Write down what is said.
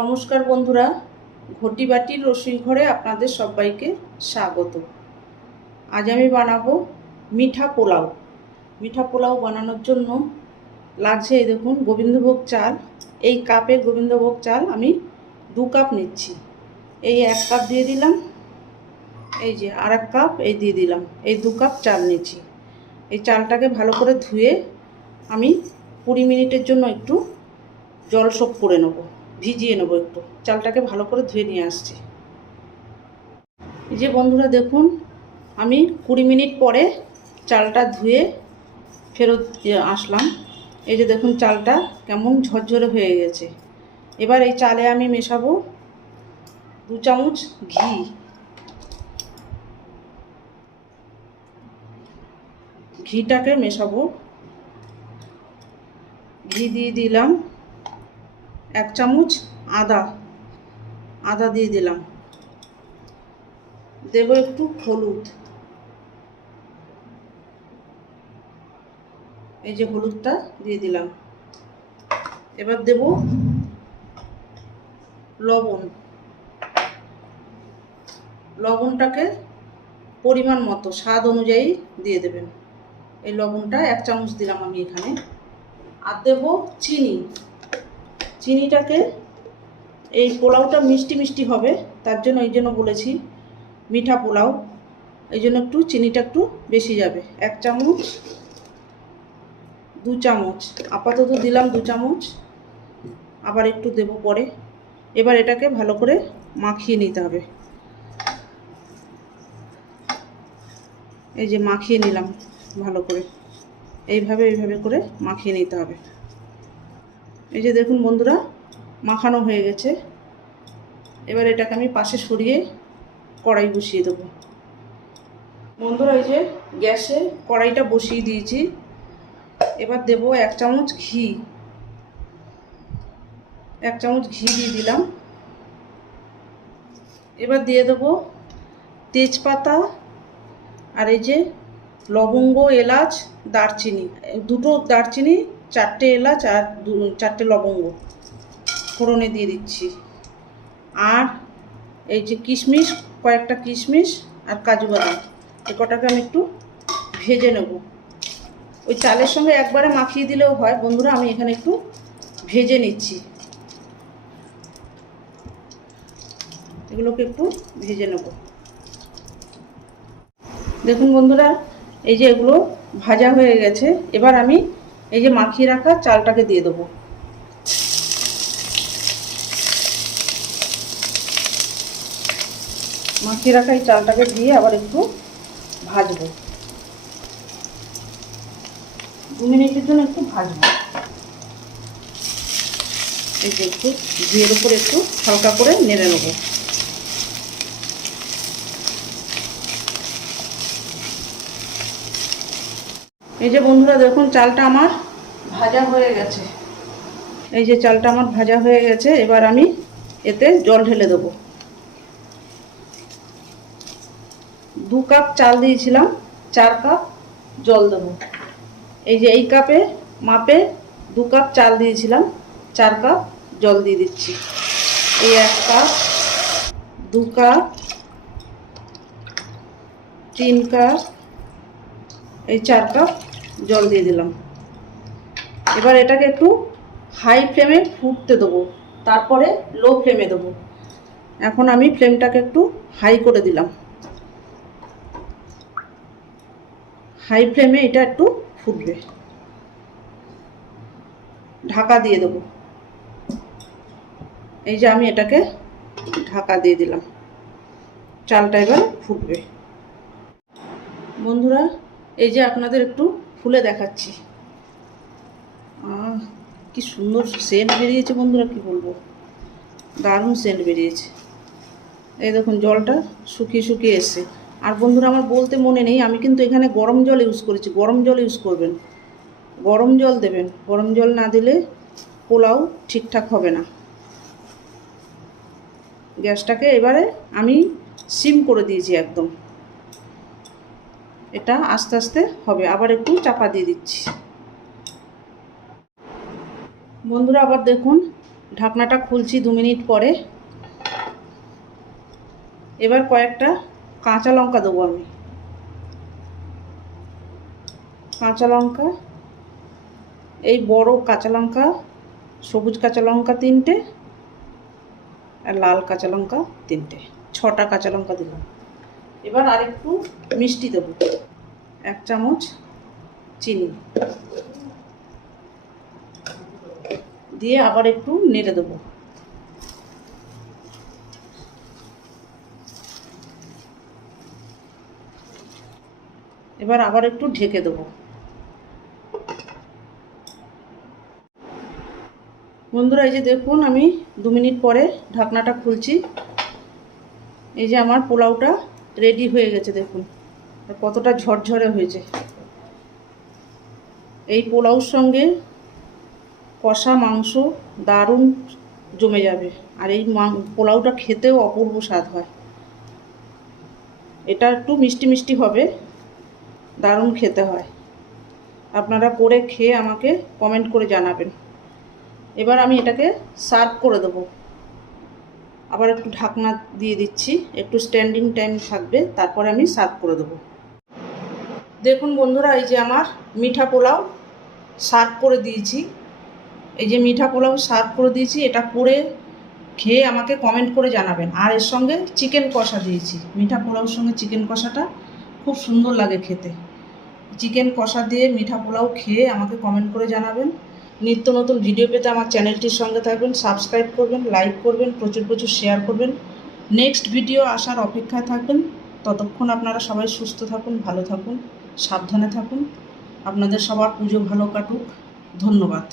নমস্কার বন্ধুরা, ঘটি বাটির রসুই ঘরে আপনাদের সবাইকে স্বাগত। আজ আমি বানাবো মিঠা পোলাও। মিঠা পোলাও বানানোর জন্য লাগছে এই দেখুন গোবিন্দভোগ চাল। এই কাপের গোবিন্দভোগ চাল আমি 2 কাপ নিচ্ছি। এই 1 কাপ দিয়ে দিলাম, এই যে আর 1 কাপ এই দিয়ে দিলাম। এই 2 কাপ চাল নিচ্ছি। এই চালটাকে ভালো করে ধুয়ে আমি 20 মিনিটের জন্য একটু জল সোক করে নেবো, ভিজিয়ে নেবো একটু। চালটাকে ভালো করে ধুয়ে নিয়ে আসছি। এই যে বন্ধুরা দেখুন, আমি 20 মিনিট পরে চালটা ধুয়ে ফেরত আসলাম। এই যে দেখুন চালটা কেমন ঝরঝরে হয়ে গেছে। এবার এই চালে আমি মেশাবো 2 চামচ ঘি। ঘিটাকে মেশাবো। ঘি দিয়ে দিলাম। 1 চামচ আদা দিয়ে দিলাম। দেব একটু হলুদ, এই যে হলুদটা দিয়ে দিলাম। এবার দেব লবণ। লবণটাকে পরিমাণ মতো স্বাদ অনুযায়ী দিয়ে দেবেন। এই লবণটা 1 চামচ দিলাম আমি এখানে। আর দেব চিনি। চিনিটাকে, এই পোলাওটা মিষ্টি মিষ্টি হবে, তার জন্য এই জন্য বলেছি মিঠা পোলাও, এই জন্য একটু চিনিটা একটু বেশি যাবে। 1 চামচ, 2 চামচ আপাতত দিলাম, 2 চামচ, আবার একটু দেব পরে। এবার এটাকে ভালো করে মাখিয়ে নিতে হবে। এই যে মাখিয়ে নিলাম ভালো করে, এইভাবে করে মাখিয়ে নিতে হবে। এই যে দেখুন বন্ধুরা, মাখানো হয়ে গেছে। এবার এটাকে আমি পাশে সরিয়ে কড়াই বসিয়ে দেবো। বন্ধুরা এই যে গ্যাসে কড়াইটা বসিয়ে দিয়েছি। এবার দেব 1 চামচ ঘি। 1 চামচ ঘি দিয়ে দিলাম। এবার দিয়ে দেব তেজপাতা, আর এই যে লবঙ্গ, এলাচ, দারচিনি, 2টো দারচিনি, 4টে এলাচ আর 4টে লবঙ্গ ফোড়নে দিয়ে দিচ্ছি। আর এই যে কিশমিশ, কয়েকটা কিশমিশ আর কাজু বাদাম, এই কটাকে আমি একটু ভেজে নেব। ওই চালের সঙ্গে একবারে মাখিয়ে দিলেও হয় বন্ধুরা, আমি এখানে একটু ভেজে নিচ্ছি। এগুলোকে একটু ভেজে নেব। দেখুন বন্ধুরা, এই যে এগুলো ভাজা হয়ে গেছে। এবার আমি এই যে মাখিয়ে রাখা চালটাকে দিয়ে দেবো। মাখিয়ে রাখা এই চালটাকে দিয়ে আবার একটু ভাজবো। 2 মিনিটের জন্য একটু ভাজবো। এই যে একটু ঘিয়ের উপর একটু হালকা করে নেড়ে নেব। এই যে বন্ধুরা দেখুন, চালটা আমার ভাজা হয়ে গেছে। এই যে চালটা আমার ভাজা হয়ে গেছে। এবার আমি এতে জল ঢেলে দেবো। 2 কাপ চাল দিয়েছিলাম, 4 কাপ জল দেব। এই যে এই কাপে মাপে 2 কাপ চাল দিয়েছিলাম, 4 কাপ জল দিয়ে দিচ্ছি। এই 1 কাপ, 2 কাপ, 3 কাপ, এই 4 কাপ জল দিয়ে দিলাম। এবার এটাকে একটু হাই ফ্লেমে ফুটতে দেবো, তারপরে লো ফ্লেমে দেবো। এখন আমি ফ্লেমটাকে একটু হাই করে দিলাম। হাই ফ্লেমে এটা একটু ফুটবে। ঢাকা দিয়ে দেবো। এই যে আমি এটাকে ঢাকা দিয়ে দিলাম। চালটা এবার ফুটবে। বন্ধুরা এই যে আপনাদের একটু ফুলে দেখাচ্ছি। কি সুন্দর সেন্ট বেরিয়েছে বন্ধুরা, কি বলবো, দারুণ সেন্ট বেরিয়েছে। এই দেখুন জলটা শুকিয়ে শুকিয়ে এসছে। আর বন্ধুরা আমার বলতে মনে নেই, আমি কিন্তু এখানে গরম জল ইউজ করেছি। গরম জল ইউজ করবেন, গরম জল দেবেন। গরম জল না দিলে পোলাও ঠিকঠাক হবে না। গ্যাসটাকে এবারে আমি সিম করে দিয়েছি একদম। এটা আস্তে আস্তে হবে। আবার একটু চাপা দিয়ে দিচ্ছি। বন্ধুরা আবার দেখুন ঢাকনাটা খুলছি 2 মিনিট পরে। এবার কয়েকটা কাঁচা লঙ্কা দেবো আমি। কাঁচা লঙ্কা, এই বড় কাঁচা লঙ্কা, সবুজ কাঁচা লঙ্কা 3টে, আর লাল কাঁচা লঙ্কা 3টে, 6টা কাঁচা লঙ্কা দিলাম। এবার আরেকটু মিষ্টি দেবো, 1 চামচ চিনি দিয়ে আবার একটু নেড়ে দেবো। এবার আবার একটু ঢেকে দেবো। বন্ধুরা, এই যে দেখুন, আমি 2 মিনিট পরে ঢাকনাটা খুলছি। এই যে আমার পোলাওটা রেডি হয়ে গেছে, দেখুন কতটা ঝরঝরে হয়েছে। এই পোলাওর সঙ্গে কষা মাংস দারুণ জমে যাবে, আর এই পোলাওটা খেতেও অপূর্ব স্বাদ হয়। এটা একটু মিষ্টি মিষ্টি হবে, দারুণ খেতে হয়। আপনারা করে খেয়ে আমাকে কমেন্ট করে জানাবেন। এবার আমি এটাকে সার্ভ করে দেবো। আবার একটু ঢাকনা দিয়ে দিচ্ছি, একটু স্ট্যান্ডিং টাইম থাকবে, তারপরে আমি সার্ভ করে দেবো। দেখুন বন্ধুরা, এই যে আমার মিঠা পোলাও সার্ভ করে দিয়েছি। এই যে মিঠা পোলাও সার্ভ করে দিয়েছি, এটা করে খেয়ে আমাকে কমেন্ট করে জানাবেন। আর এর সঙ্গে চিকেন কষা দিয়েছি। মিঠা পোলাওর সঙ্গে চিকেন কষাটা খুব সুন্দর লাগে খেতে। চিকেন কষা দিয়ে মিঠা পোলাও খেয়ে আমাকে কমেন্ট করে জানাবেন। নিত্য নতুন ভিডিও পেতে আমার চ্যানেলটির সঙ্গে থাকবেন, সাবস্ক্রাইব করবেন, লাইক করবেন, প্রচুর প্রচুর শেয়ার করবেন। নেক্সট ভিডিও আসার অপেক্ষায় থাকবেন। ততক্ষণ আপনারা সবাই সুস্থ থাকুন, ভালো থাকুন, সাবধানে থাকুন। আপনাদের সবার পুজো ভালো কাটুক। ধন্যবাদ।